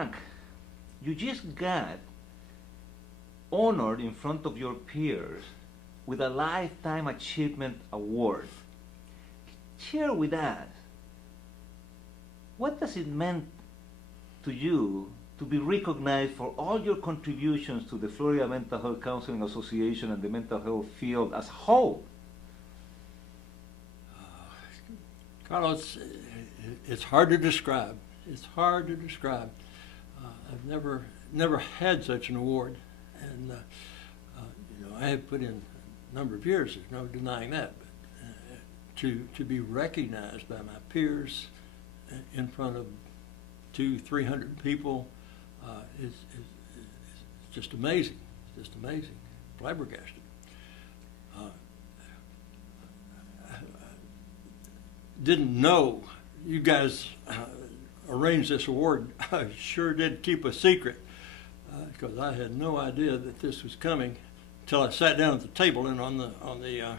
Frank, you just got honored in front of your peers with a Lifetime Achievement Award. Share with us, what does it mean to you to be recognized for all your contributions to the Florida Mental Health Counseling Association and the mental health field as a whole? Carlos, it's hard to describe. It's hard to describe. I've never had such an award, and I have put in a number of years. There's no denying that. But to be recognized by my peers in front of 200-300 people is just amazing. It's just amazing. Flabbergasted. Didn't know you guys arranged this award. I sure did keep a secret because I had no idea that this was coming until I sat down at the table, and on the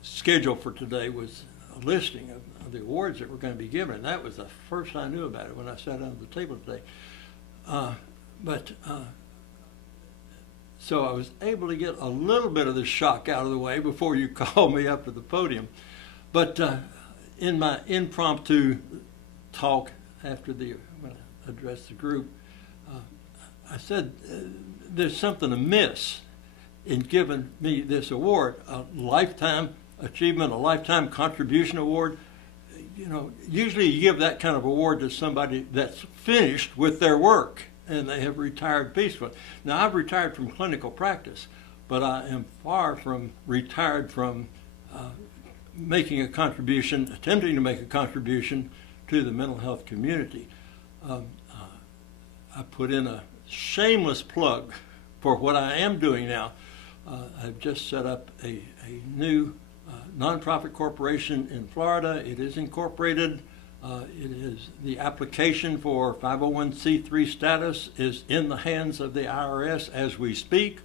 schedule for today was a listing of the awards that were going to be given, and that was the first I knew about it when I sat down at the table today. So I was able to get a little bit of the shock out of the way before you called me up to the podium. But in my impromptu talk after when I addressed the group, I said there's something amiss in giving me this award, a lifetime achievement, a lifetime contribution award. Usually you give that kind of award to somebody that's finished with their work and they have retired peacefully. Now, I've retired from clinical practice, but I am far from retired from making a contribution, attempting to make a contribution to the mental health community. I put in a shameless plug for what I am doing now. I've just set up a new nonprofit corporation in Florida. It is incorporated. It is the application for 501c3 status is in the hands of the IRS as we speak.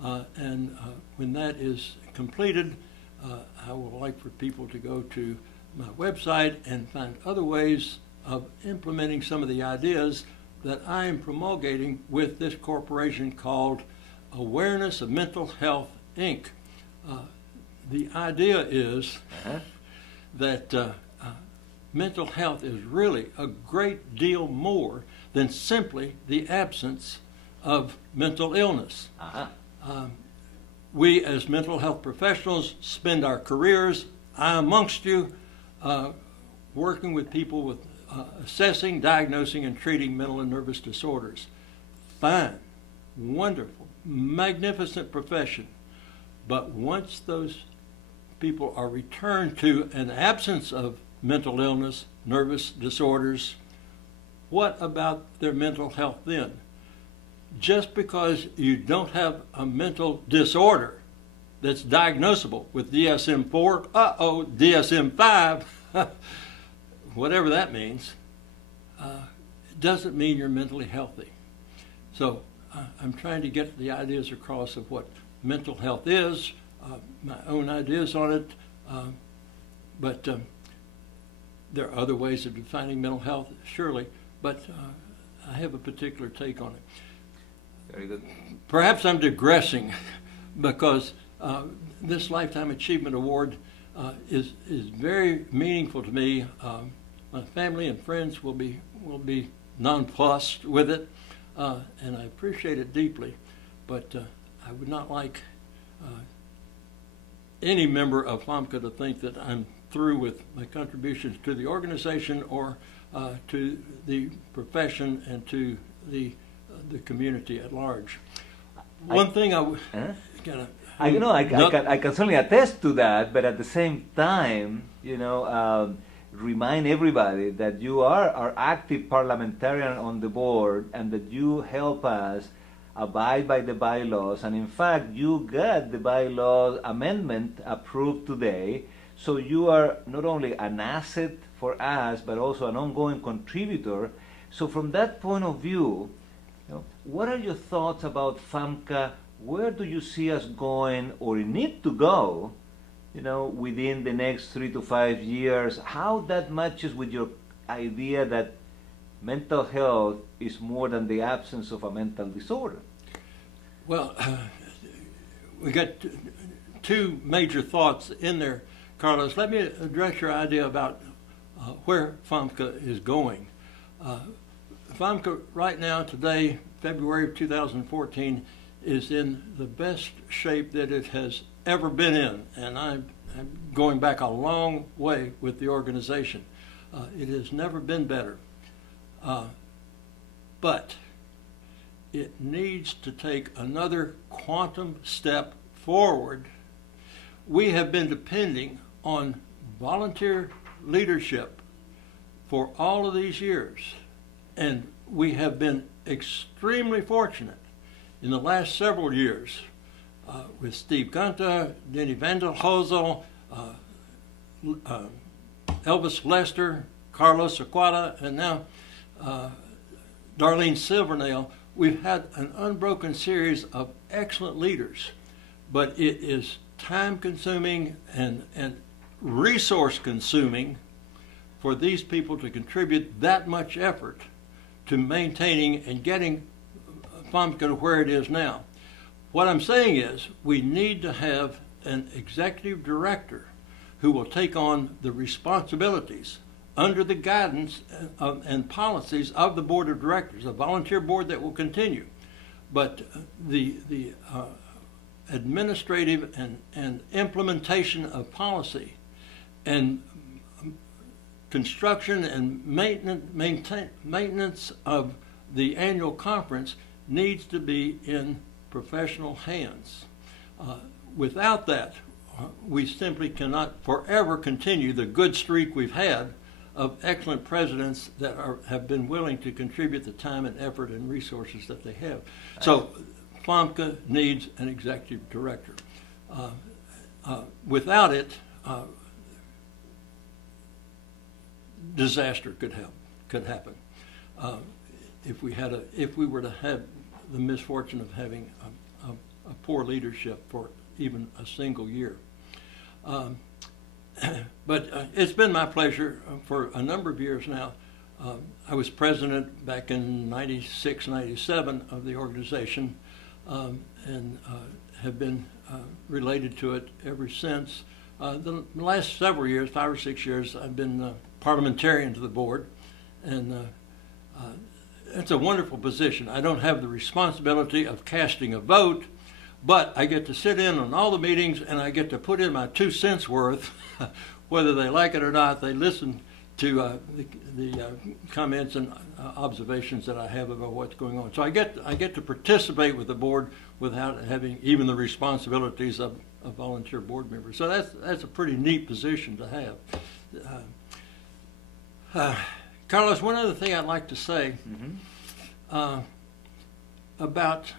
And when that is completed, I would like for people to go to my website and find other ways of implementing some of the ideas that I am promulgating with this corporation called Awareness of Mental Health, Inc. The idea is that mental health is really a great deal more than simply the absence of mental illness. We as mental health professionals spend our careers, I amongst you, working with people with assessing, diagnosing, and treating mental and nervous disorders. Fine, wonderful, magnificent profession. But once those people are returned to an absence of mental illness, nervous disorders, what about their mental health then? Just because you don't have a mental disorder that's diagnosable with DSM-4, DSM-5, whatever that means, doesn't mean you're mentally healthy. So I'm trying to get the ideas across of what mental health is, my own ideas on it, but there are other ways of defining mental health, surely, but I have a particular take on it. Very good. Perhaps I'm digressing because this Lifetime Achievement Award is very meaningful to me. My family and friends will be nonplussed with it, and I appreciate it deeply. But I would not like any member of FMHCA to think that I'm through with my contributions to the organization or to the profession and to the community at large. One thing I can certainly attest to that, but at the same time, remind everybody that you are our active parliamentarian on the board and that you help us abide by the bylaws. And in fact, you got the bylaws amendment approved today. So you are not only an asset for us, but also an ongoing contributor. So from that point of view, what are your thoughts about FMHCA? Where do you see us going or need to go, within the next 3 to 5 years? How that matches with your idea that mental health is more than the absence of a mental disorder. Well, we got two major thoughts in there, Carlos. Let me address your idea about where FMHCA is going. FMHCA right now, today, February of 2014, is in the best shape that it has ever been in, and I'm going back a long way with the organization. It has never been better, but it needs to take another quantum step forward. We have been depending on volunteer leadership for all of these years, and we have been extremely fortunate in the last several years with Steve Gunter, Denny Vanderhosel, Elvis Lester, Carlos Aquata, and now Darlene Silvernail. We've had an unbroken series of excellent leaders, but it is time-consuming and resource-consuming for these people to contribute that much effort to maintaining and getting FMHCA to where it is now. What I'm saying is we need to have an executive director who will take on the responsibilities under the guidance and policies of the board of directors, a volunteer board that will continue. But the administrative and implementation of policy and construction and maintenance of the annual conference needs to be in professional hands. Without that, we simply cannot forever continue the good streak we've had of excellent presidents that have been willing to contribute the time and effort and resources that they have. So FMHCA needs an executive director. Without it, disaster could happen. If we were to have the misfortune of having a poor leadership for even a single year. But it's been my pleasure for a number of years now. I was president back in 96, 97 of the organization, and have been related to it ever since. The last several years, 5 or 6 years, I've been parliamentarian to the board, and it's a wonderful position. I don't have the responsibility of casting a vote, but I get to sit in on all the meetings and I get to put in my 2 cents worth, whether they like it or not. They listen to the comments and observations that I have about what's going on. So I get to participate with the board without having even the responsibilities of a volunteer board member. So that's a pretty neat position to have. Carlos, one other thing I'd like to say about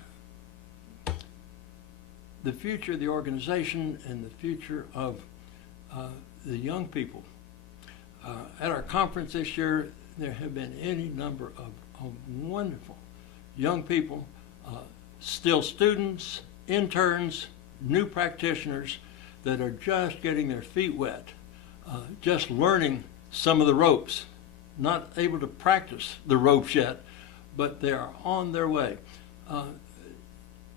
the future of the organization and the future of the young people. At our conference this year, there have been any number of wonderful young people, still students, interns, new practitioners that are just getting their feet wet, just learning some of the ropes, not able to practice the ropes yet, but they are on their way.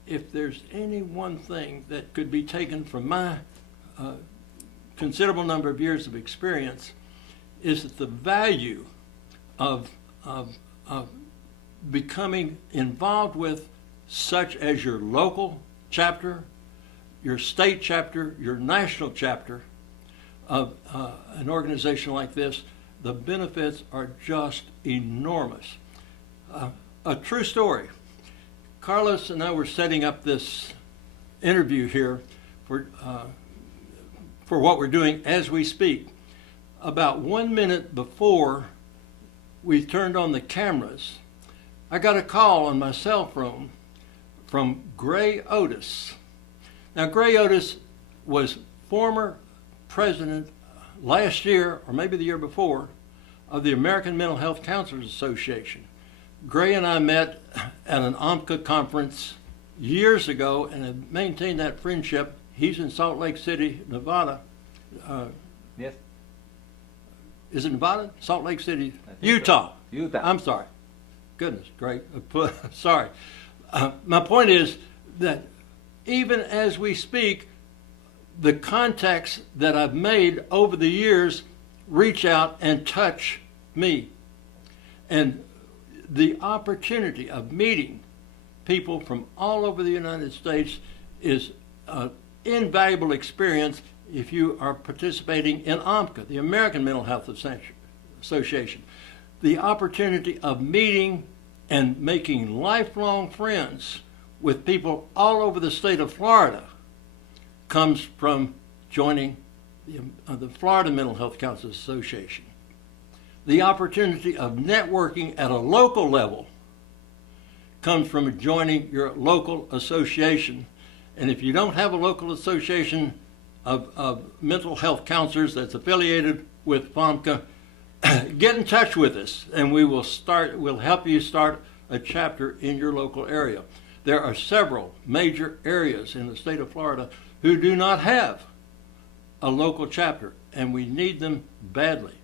If there's any one thing that could be taken from my considerable number of years of experience, is that the value of becoming involved with such as your local chapter, your state chapter, your national chapter of an organization like this, the benefits are just enormous. A true story. Carlos and I were setting up this interview here for what we're doing as we speak. About 1 minute before we turned on the cameras, I got a call on my cell phone from Gray Otis. Now, Gray Otis was former president last year, or maybe the year before, of the American Mental Health Counselors Association. Gray and I met at an AMCA conference years ago and have maintained that friendship. He's in Salt Lake City, Nevada. Yes. Is it Nevada? Salt Lake City? think Utah. so. Utah. I'm sorry. Goodness, great. Sorry. My point is that even as we speak, the contacts that I've made over the years reach out and touch me. And the opportunity of meeting people from all over the United States is an invaluable experience if you are participating in AMCA, the American Mental Health Association. The opportunity of meeting and making lifelong friends with people all over the state of Florida comes from joining the Florida Mental Health Counselors Association. The opportunity of networking at a local level comes from joining your local association. And if you don't have a local association of mental health counselors that's affiliated with FMHCA, get in touch with us and we'll help you start a chapter in your local area. There are several major areas in the state of Florida who do not have a local chapter, and we need them badly.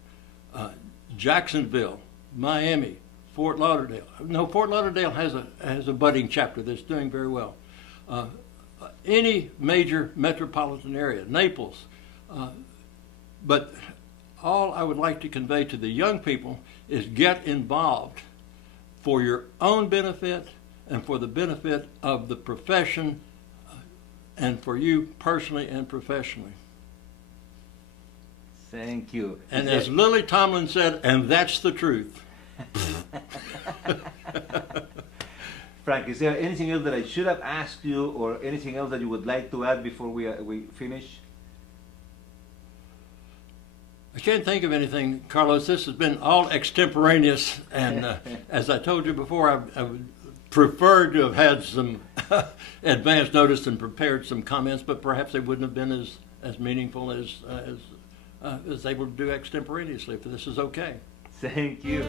Jacksonville, Miami, Fort Lauderdale. No, Fort Lauderdale has a budding chapter that's doing very well. Any major metropolitan area, Naples. But all I would like to convey to the young people is get involved for your own benefit and for the benefit of the profession and for you personally and professionally. Thank you. And as Lily Tomlin said, and that's the truth. Frank, is there anything else that I should have asked you, or anything else that you would like to add before we finish? I can't think of anything, Carlos. This has been all extemporaneous, and as I told you before, I would prefer to have had some advance notice and prepared some comments, but perhaps they wouldn't have been as meaningful as able to do extemporaneously, if this is okay. Thank you.